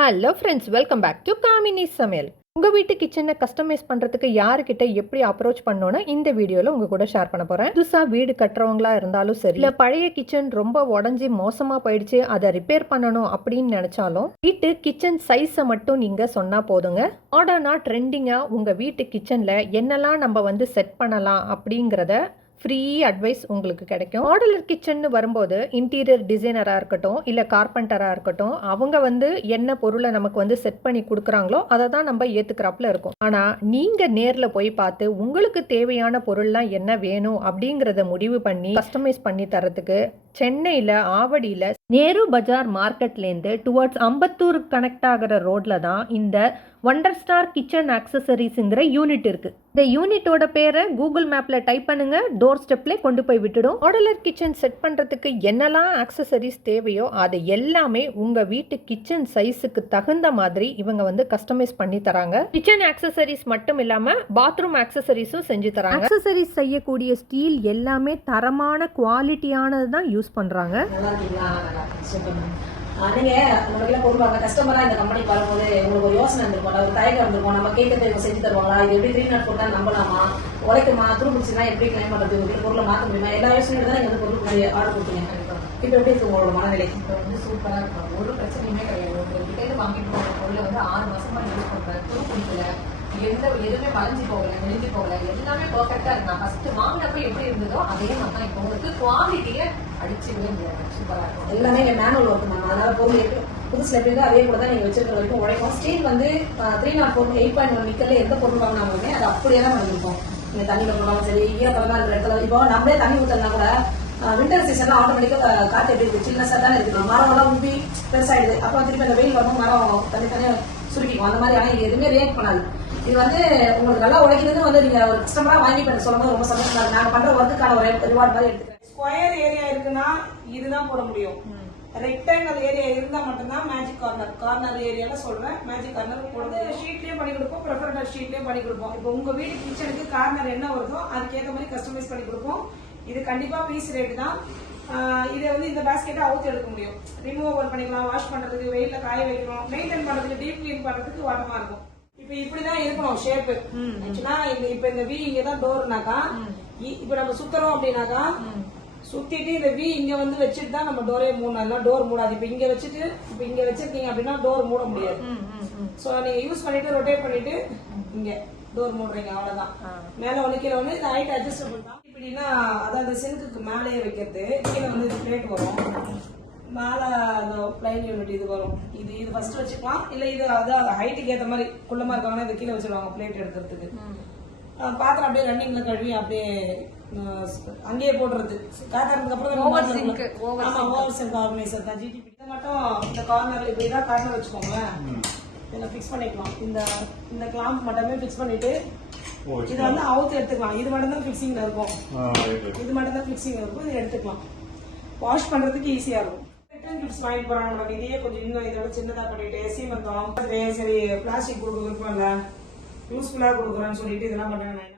Hello friends, welcome back to Kamini Samayal. உங்கள் வீட்டு கிச்சனை கஸ்டமைஸ் பண்ணுறதுக்கு யாருக்கிட்ட எப்படி அப்ரோச் பண்ணோன்னா இந்த வீடியோவில் உங்கள் கூட ஷேர் பண்ண போகிறேன். புதுசாக வீடு கட்டுறவங்களா இருந்தாலும் சரி, இல்லை பழைய கிச்சன் ரொம்ப உடஞ்சி மோசமாக போயிடுச்சு, அதை ரிப்பேர் பண்ணணும் அப்படின்னு நினச்சாலும் வீட்டு கிச்சன் சைஸை மட்டும் நீங்கள் சொன்னால் போதுங்க. மாடர்னாக ட்ரெண்டிங்காக உங்கள் வீட்டு கிச்சனில் என்னெல்லாம் நம்ம வந்து செட் பண்ணலாம் அப்படிங்கிறத ஃப்ரீ அட்வைஸ் உங்களுக்கு கிடைக்கும். மாடுலர் கிச்சன் வரும்போது இன்டீரியர் டிசைனராக இருக்கட்டும், இல்லை கார்பெண்டராக இருக்கட்டும், அவங்க வந்து என்ன பொருளை நமக்கு வந்து செட் பண்ணி கொடுக்குறாங்களோ அதை தான் நம்ம ஏற்றுக்கிறாப்புல இருக்கும். ஆனால் நீங்கள் நேரில் போய் பார்த்து உங்களுக்கு தேவையான பொருள்லாம் என்ன வேணும் அப்படிங்கிறத முடிவு பண்ணி கஸ்டமைஸ் பண்ணி தரத்துக்கு சென்னையில் ஆவடியில் நேரு பஜார் மார்க்கெட்லேருந்து டுவர்ட்ஸ் அம்பத்தூர் கனெக்ட் ஆகிற ரோட்டில் தான் இந்த ஒண்டர் ஸ்டார் கிச்சன் ஆக்சசரிஸ்ங்கிற யூனிட் இருக்குது. இந்த யூனிட்டோட பேரை கூகுள் மேப்பில் டைப் பண்ணுங்க, டோர் ஸ்டெப்லேயே கொண்டு போய் விட்டுடும். மாடுலர் கிச்சன் செட் பண்ணுறதுக்கு என்னெல்லாம் ஆக்சசரிஸ் தேவையோ அது எல்லாமே உங்கள் வீட்டு கிச்சன் சைஸுக்கு தகுந்த மாதிரி இவங்க வந்து கஸ்டமைஸ் பண்ணி தராங்க. கிச்சன் ஆக்சசரிஸ் மட்டும் இல்லாமல் பாத்ரூம் ஆக்சசரிஸும் செஞ்சு தராங்க. ஆக்சசரிஸ் செய்யக்கூடிய ஸ்டீல் எல்லாமே தரமான குவாலிட்டியானது தான் யூஸ் பண்ணுறாங்க. நீங்க உங்களுக்கு பொருள் வாங்க கஸ்டமரா இந்த கம்பெனிக்கு வரும்போது உங்களுக்கு ஒரு யோசனை இருந்திருக்கும், ஒரு தயக்கம் இருந்திருக்கும், நம்ம கேட்கறது இவங்க செஞ்சு தருவாங்களா, இது எப்படி 3 நாட் போட்டா நம்பலாமா, உழைக்குமா, துருப்பிடிச்சுன்னா எப்படி கிளைம் பண்றது, உங்களுக்கு பொருளை மாற்ற முடியுமா, எல்லா யோசனையும் தான் நீங்க வந்து பொருள் ஆர்டர் கொடுத்தீங்க. இப்போ எப்படி இருக்கு உங்களோட மனநிலை? இப்போ வந்து சூப்பரா இருக்கும், ஒரு பிரச்சனையுமே கிடையாது. உங்ககிட்ட வாங்கிட்டு போகிற பொருளை வந்து 6 மாசமா யூஸ் பண்றேன், துருப்பிடிக்கல, எதுவுமே வளைஞ்சு போகல, நெளிஞ்சு போகல, எல்லாமே பர்ஃபெக்டா இருக்கு. நான் ஃபர்ஸ்ட் வாங்கினப்ப எப்படி இருந்ததோ அதே மாதிரி தான் இப்போ உங்களுக்கு குவாலிட்டியை அடிச்சுக்கவே முடியாது. சூப்பரா இருக்கும். எல்லாமே இங்க மேனுவல் ஒர்க் மேம், அதனால பொருள் புதுசுல எப்படி அதே கூட தான் நீங்க வச்சிருக்கிற வரைக்கும் உழைக்கும். ஸ்டீல் வந்து 304 8.1 மீட்டர்ல எந்த பொருள் வாங்கினாலுமே அது அப்படியே தான் பண்ணிருக்கோம். நீங்க தண்ணியில போனாலும் சரி, ஈரப்பதமா இருக்கிற இடத்துல இப்போ நம்மளே தண்ணி ஊத்தலாம் கூட விண்டர் சீசன்ல ஆட்டோமேட்டிக்கா காற்று எப்படி இருக்கு, சில்னஸா தான் இருக்குது, மரம் எல்லாம் உப்பி பெருசாயிடுது, அப்புறம் திருப்பி அந்த வெயில் வரணும் மரம் தனித்தனியா சுருக்கிக்கும் அந்த மாதிரி. ஆனா இது எதுவுமே ரியாக்ட் பண்ணாது. இது வந்து உங்களுக்கு நல்லா உழைக்கிறது வந்து நீங்க ஒரு கஸ்டமரா வாங்கி பண்ண சொல்லும்போது ரொம்ப சந்தோஷமா இருக்கு. நாங்க பண்ற ஒர்க்குக்கான ஒரு ரிவார்ட் மாதிரி எடுத்துக்கிறேன். ஸ்கொயர் ஏரியா இருக்குன்னா இதுதான் போட முடியும். ரெக்டாங்கிள் ஏரியா இருந்தா மட்டும்தான் மேஜிக் கார்னர் ஏரியால சொல்றேன். மேஜிக் கார்னர் போடுறது ஷீட்லயே பண்ணி கொடுப்போம், ப்ரெஃபரபிள் ஷீட்லயே பண்ணி கொடுப்போம். இப்போ உங்க வீடு கிச்சனுக்கு கார்னர் என்ன வருதோ அதுக்கேற்ற மாதிரி கஸ்டமைஸ் பண்ணி கொடுப்போம். இது கண்டிப்பா பீஸ் ரேட் தான். இதை வந்து இந்த பேஸ்கெட்டை அவுத்து எடுக்க முடியும், ரிமூவல் பண்ணிக்கலாம், வாஷ் பண்றதுக்கு, வெயில காய வைக்கணும், மெயின்டைன் பண்றதுக்கு, டீப் கிளீன் பண்றதுக்கு வாட்டமா இருக்கும். இப்ப இப்படிதான் இருக்கணும் ஷேப். ஆக்சுவலா இப்ப இந்த வி இங்கதான் டோர்னாக்கா, இப்ப நம்ம சுத்தறோம் அப்படின்னாக்கா சுத்திட்டு இந்த வி இங்க வந்து வச்சுட்டு தான் நம்ம டோரே மூடணும். டோர் மூடாது. இப்ப இங்க வச்சுட்டு இப்ப இங்க வச்சிருக்கீங்க அப்படின்னா டோர் மூட முடியாது. சோ நீங்க யூஸ் பண்ணிட்டு ரொட்டேட் பண்ணிட்டு இங்க டோர் மூடுறீங்க, அவ்வளவுதான். மேல ஒண்ணு கீழே ஒண்ணு, இந்த ஹைட் அட்ஜஸ்டபிள் தான். இப்படின்னா அதாவது சிங்க்குக்கு மேலேயே வைக்கிறது, கீழே வந்து பிளேட் வரும், மேல அந்த பிளைன் யூனிட் இது வரும். இது ஃபர்ஸ்ட் வச்சுக்கலாம், இல்ல இது அதாவது ஹைட்டுக்கு ஏற்ற மாதிரி குள்ளமா இருக்காங்கன்னா இதை கீழே வச்சிருவாங்க பிளேட் எடுக்கிறதுக்கு. பாத்திரம் அப்படியே ரன்னிங்ல கழுவி அப்படியே அங்கேயே போடுறது. காத்தாடுறதுக்கு அப்புறம் ஓவர் சிங்க் ஆர்கனைசர் தான் ஜிடிபி. இதை மட்டும் இந்த கார்னர் இப்படிதான் கார்னர் வச்சுக்கோங்களேன், இதில் ஃபிக்ஸ் பண்ணிக்கலாம். இந்த கிளாம்ப் மட்டுமே ஃபிக்ஸ் பண்ணிட்டு இது வந்து அவுத்து எடுத்துக்கலாம். இது மட்டும் தான் ஃபிக்ஸிங்ல இருக்கும், இது மட்டும் தான் ஃபிக்ஸிங்ல இருக்கும். இது எடுத்துக்கலாம், வாஷ் பண்றதுக்கு ஈஸியா இருக்கும். கிஃப்ட்ஸ் வாங்கி போறாங்க நமக்கு, இதையே கொஞ்சம் இன்னும் இதோட சின்னதா பண்ணிட்டு சீமந்தம் சரி பிளாஸ்டிக் கொடுக்க விருப்பம் இல்ல, யூஸ்ஃபுல்லா கொடுக்குறேன்னு சொல்லிட்டு இதெல்லாம் பண்ணுவேன்.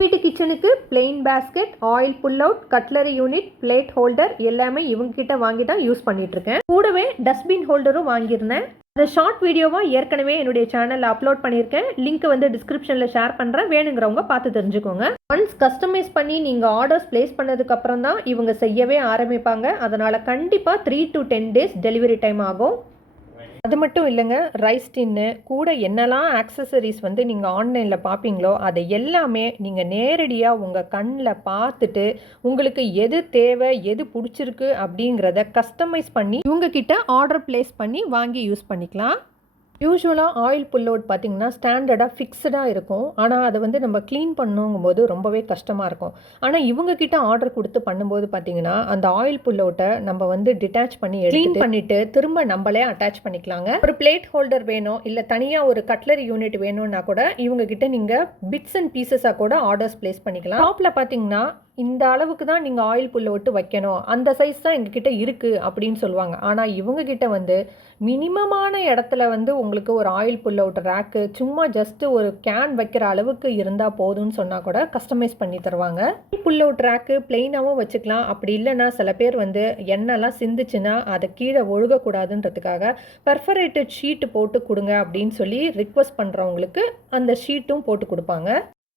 வீட்டு கிச்சனுக்கு plain basket, oil pull out, cutlery unit, plate holder எல்லாமே இவங்க கிட்ட வாங்கி தான் யூஸ் பண்ணிட்டு இருக்கேன். கூடவே டஸ்ட்பின் ஹோல்டரும் வாங்கியிருந்தேன். அந்த ஷார்ட் வீடியோவாக ஏற்கனவே என்னுடைய சேனலில் அப்லோட் பண்ணியிருக்கேன். லிங்க் வந்து டிஸ்கிரிப்ஷனில் ஷேர் பண்ணுறேன், வேணுங்கிறவங்க பார்த்து தெரிஞ்சுக்கோங்க. ஒன்ஸ் கஸ்டமைஸ் பண்ணி நீங்கள் ஆர்டர்ஸ் பிளேஸ் பண்ணதுக்கப்புறம் தான் இவங்க செய்யவே ஆரம்பிப்பாங்க. அதனால் கண்டிப்பாக 3 to 10 days டெலிவரி டைம் ஆகும். அது மட்டும் இல்லைங்க, ரைஸ் டின்னு கூட என்னெல்லாம் ஆக்சசரிஸ் வந்து நீங்கள் ஆன்லைனில் பார்ப்பீங்களோ அதை எல்லாமே நீங்கள் நேரடியாக உங்கள் கண்ணில் பார்த்துட்டு உங்களுக்கு எது தேவை, எது பிடிச்சிருக்கு அப்படிங்கிறத கஸ்டமைஸ் பண்ணி இவங்கக்கிட்ட ஆர்டர் பிளேஸ் பண்ணி வாங்கி யூஸ் பண்ணிக்கலாம். யூஸ்வலாக ஆயில் புல் அவுட் பார்த்திங்கன்னா ஸ்டாண்டர்டாக ஃபிக்ஸ்டாக இருக்கும். ஆனால் அதை வந்து நம்ம க்ளீன் பண்ணுங்கும்போது ரொம்பவே கஷ்டமாக இருக்கும். ஆனால் இவங்கக்கிட்ட ஆர்டர் கொடுத்து பண்ணும்போது பார்த்திங்கன்னா அந்த ஆயில் புல் அவுட்டை நம்ம வந்து டிட்டாச் பண்ணி க்ளீன் பண்ணிவிட்டு திரும்ப நம்மளே அட்டாச் பண்ணிக்கலாங்க. ஒரு பிளேட் ஹோல்டர் வேணும், இல்லை தனியாக ஒரு கட்லரி யூனிட் வேணும்னா கூட இவங்கக்கிட்ட நீங்கள் பிட்ஸ் அண்ட் பீசஸாக கூட ஆர்டர்ஸ் பிளேஸ் பண்ணிக்கலாம். டாப்பில் பார்த்திங்கன்னா இந்த அளவுக்கு தான் நீங்கள் ஆயில் புல்லை விட்டு வைக்கணும், அந்த சைஸ் தான் எங்ககிட்ட இருக்குது அப்படின்னு சொல்லுவாங்க. ஆனால் இவங்ககிட்ட வந்து மினிமமான இடத்துல வந்து உங்களுக்கு ஒரு ஆயில் புல் அவுட் ரேக்கு சும்மா ஜஸ்ட்டு ஒரு கேன் வைக்கிற அளவுக்கு இருந்தால் போதும்னு சொன்னால் கூட கஸ்டமைஸ் பண்ணி தருவாங்க. புல் அவுட் ரேக்கு பிளெயினாகவும் வச்சுக்கலாம். அப்படி இல்லைன்னா சில பேர் வந்து எண்ணெய்லாம் சிந்துச்சுன்னா அதை கீழே ஒழுகக்கூடாதுன்றதுக்காக பெர்ஃபரேட்டட் ஷீட்டு போட்டு கொடுங்க அப்படின்னு சொல்லி ரிக்வஸ்ட் பண்ணுறவங்களுக்கு அந்த ஷீட்டும் போட்டு கொடுப்பாங்க.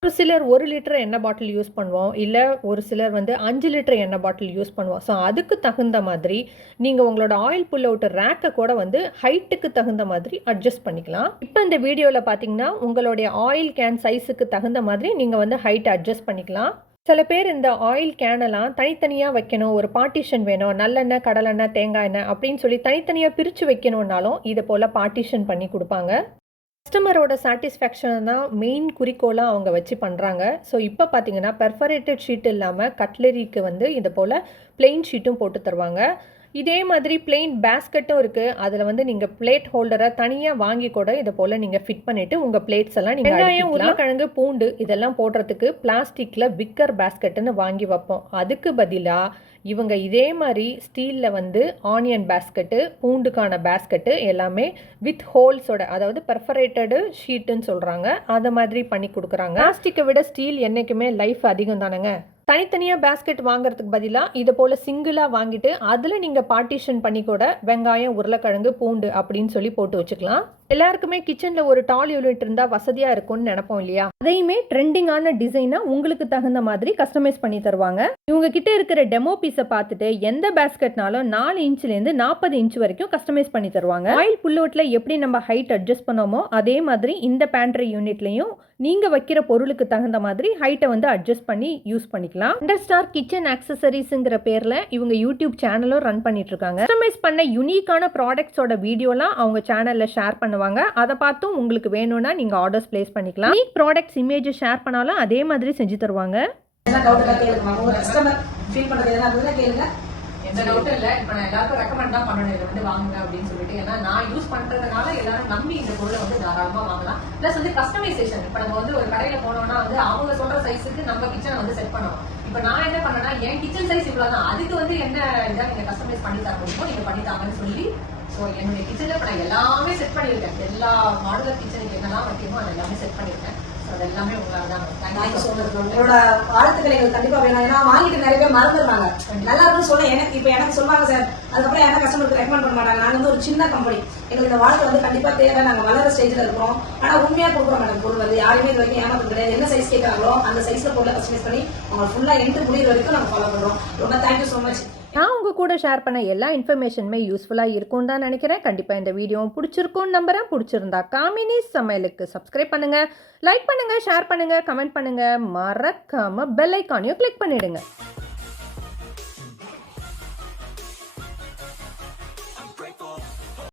ஒரு சிலர் 1 லிட்டர் எண்ணெய் பாட்டில் யூஸ் பண்ணுவோம், இல்லை ஒரு சிலர் வந்து 5 லிட்டர் எண்ணெய் பாட்டில் யூஸ் பண்ணுவோம். ஸோ அதுக்கு தகுந்த மாதிரி நீங்கள் உங்களோட ஆயில் புல் அவுட் ரேக்கை கூட வந்து ஹைட்டுக்கு தகுந்த மாதிரி அட்ஜஸ்ட் பண்ணிக்கலாம். இப்போ இந்த வீடியோவில் பார்த்தீங்கன்னா உங்களுடைய ஆயில் கேன் சைஸுக்கு தகுந்த மாதிரி நீங்கள் வந்து ஹைட் அட்ஜஸ்ட் பண்ணிக்கலாம். சில பேர் இந்த ஆயில் கேனெல்லாம் தனித்தனியாக வைக்கணும், ஒரு பார்ட்டிஷன் வேணும், நல்லெண்ணெய், கடலெண்ணெய், தேங்காய் எண்ணெய் அப்படின்னு சொல்லி தனித்தனியாக பிரித்து வைக்கணுன்னாலும் இதை போல் பார்ட்டிஷன் பண்ணி கொடுப்பாங்க. கஸ்டமரோட சாட்டிஸ்ஃபேக்ஷன் தான் மெயின் குறிக்கோளாக அவங்க வச்சு பண்ணுறாங்க. ஸோ இப்போ பார்த்தீங்கன்னா பெர்ஃபரேட்டட் ஷீட் இல்லாமல் கட்லரிக்கு வந்து இது போல் பிளெயின் ஷீட்டும் போட்டு தருவாங்க. இதே மாதிரி பிளெயின் பேஸ்கெட்டும் இருக்குது. அதில் வந்து நீங்கள் பிளேட் ஹோல்டரை தனியாக வாங்கி கூட இதை போல் நீங்கள் ஃபிட் பண்ணிவிட்டு உங்கள் பிளேட்ஸ் எல்லாம் நீங்கள் வெங்காயம், உருளைக்கிழங்கு, பூண்டு இதெல்லாம் போடுறதுக்கு பிளாஸ்டிக்கில் விக்கர் பேஸ்கெட்டுன்னு வாங்கி வைப்போம். அதுக்கு பதிலாக இவங்க இதே மாதிரி ஸ்டீலில் வந்து ஆனியன் பேஸ்கெட்டு, பூண்டுக்கான பேஸ்கெட்டு எல்லாமே வித் ஹோல்ஸோட, அதாவது பெர்ஃபரேட்டடு ஷீட்டுன்னு சொல்கிறாங்க, அதை மாதிரி பண்ணி கொடுக்குறாங்க. பிளாஸ்டிக்கை விட ஸ்டீல் என்றைக்குமே லைஃப் அதிகம் தானேங்க. தனித்தனியாக பேஸ்கெட் வாங்குறதுக்கு பதிலாக இதை போல் சிங்கிளாக வாங்கிட்டு அதில் நீங்கள் பார்ட்டிஷன் பண்ணி கூட வெங்காயம், உருளைக்கிழங்கு, பூண்டு அப்படின்னு சொல்லி போட்டு வச்சுக்கலாம். எல்லாருக்குமே கிச்சனில் ஒரு டால் யூனிட் இருந்தால் வசதியாக இருக்கும்னு நினைப்போம் இல்லையா? அதையுமே ட்ரெண்டிங்கான டிசைனாக உங்களுக்கு தகுந்த மாதிரி கஸ்டமைஸ் பண்ணி தருவாங்க. இவங்க கிட்ட இருக்கிற டெமோ பீஸை பார்த்துட்டு எந்த பேஸ்கெட்னாலும் 4 இன்ச்லேருந்து 40 இன்ச் வரைக்கும் கஸ்டமைஸ் பண்ணி தருவாங்க. ஆயில் புல் அவுட்டில் எப்படி நம்ம ஹைட் அட்ஜஸ்ட் பண்ணோமோ அதே மாதிரி இந்த பேண்ட்ரி யூனிட்லையும் நீங்கள் வைக்கிற பொருளுக்கு தகுந்த மாதிரி ஹைட்டை வந்து அட்ஜஸ்ட் பண்ணி யூஸ் பண்ணிக்கலாம். அண்டர்ஸ்டார் கிச்சன் ஆக்சசரிஸ்ங்கிற பேரில் இவங்க யூடியூப் சேனலும் ரன் பண்ணிட்டு இருக்காங்க. கஸ்டமைஸ் பண்ண யூனிக்கான ப்ராடக்ட்ஸோட வீடியோலாம் அவங்க சேனலில் ஷேர் பண்ணுவாங்க. அதை பார்த்தும் உங்களுக்கு வேணும்னா நீங்கள் ஆர்டர்ஸ் பிளேஸ் பண்ணிக்கலாம். யூனிக் ப்ராடக்ட்ஸ் இமேஜ் ஷேர் பண்ணாலும் அதே மாதிரி செஞ்சு தருவாங்க. கஸ்டமர் ஃபீல் பண்ணுறது எதனா இருந்ததுன்னா கேளுங்க. எந்த டவுட்டும் இல்லை. இப்போ நான் எல்லாருக்கும் ரெக்கமெண்ட் தான் பண்ணணும், இதை வந்து வாங்குங்க அப்படின்னு சொல்லிட்டு. ஏன்னா நான் யூஸ் பண்றதுனால எல்லாரும் நம்பி இந்த பொருளை வந்து தாராளமா வாங்கலாம். பிளஸ் வந்து கஸ்டமைசேஷன், இப்போ நம்ம வந்து ஒரு கடையில போனோம்னா வந்து அவங்க சொல்ற சைஸுக்கு நம்ம கிச்சனை வந்து செட் பண்ணணும். இப்போ நான் என்ன பண்ணேன்னா என் கிச்சன் சைஸ் இவ்வளவுதான், அதுக்கு வந்து என்ன இதாக நீங்க கஸ்டமைஸ் பண்ணி தர முடியுமோ நீங்க பண்ணி தாங்கன்னு சொல்லி ஸோ என்னுடைய கிச்சன்ல இப்போ நான் எல்லாமே செட் பண்ணியிருக்கேன். எல்லா மாடுலர் கிச்சனுக்கு என்னெல்லாம் வைக்கணுமோ அது எல்லாமே செட் பண்ணியிருக்கேன். அது எல்லாமே உங்களால தான். Thank you so much. உங்களோட வாழ்த்துக்களை எங்களுக்கு கண்டிப்பா வேணும். ஏன்னா வாங்கிட்டு நிறைய பேர் மறந்துடுறாங்க. நல்லா இருக்குன்னு சொல்ல எனக்கு இப்போ எனக்கு சொல்லுவாங்க சார், அதுக்கப்புறம் யாரும் கஸ்டமருக்கு ரெக்கமெண்ட் பண்ண மாட்டாங்க. நாங்கள் வந்து ஒரு சின்ன கம்பெனி, எங்களுக்கு இந்த வாழ்க்கை வந்து கண்டிப்பா தேவை. நாங்கள் வளர ஸ்டேஜில் இருக்கிறோம். ஆனால் உண்மையா கொடுக்குறோம் மேடம் பொருள் வந்து யாருமே இது வரைக்கும் ஏமாற்றது கிடையாது. என்ன சைஸ் கேட்கறாங்களோ அந்த சைஸ்ல பொருளை கஸ்டமைஸ் பண்ணி அவங்க ஃபுல்லா எண்டு முடிவு வரைக்கும் நாங்கள் ஃபாலோ பண்றோம். ரொம்ப தேங்க்யூ ஸோ மச். நான் உங்கள் கூட ஷேர் பண்ண எல்லா இன்ஃபர்மேஷனுமே யூஸ்ஃபுல்லாக இருக்கும்னு தான் நினைக்கிறேன். கண்டிப்பாக இந்த வீடியோவும் பிடிச்சிருக்கும்னு நம்புறேன். பிடிச்சிருந்தா காமினிஸ் சமையலுக்கு சப்ஸ்கிரைப் பண்ணுங்கள், லைக் பண்ணுங்கள், ஷேர் பண்ணுங்கள், கமெண்ட் பண்ணுங்கள், மறக்காமல் பெல் ஐக்கானையும் கிளிக் பண்ணிவிடுங்க.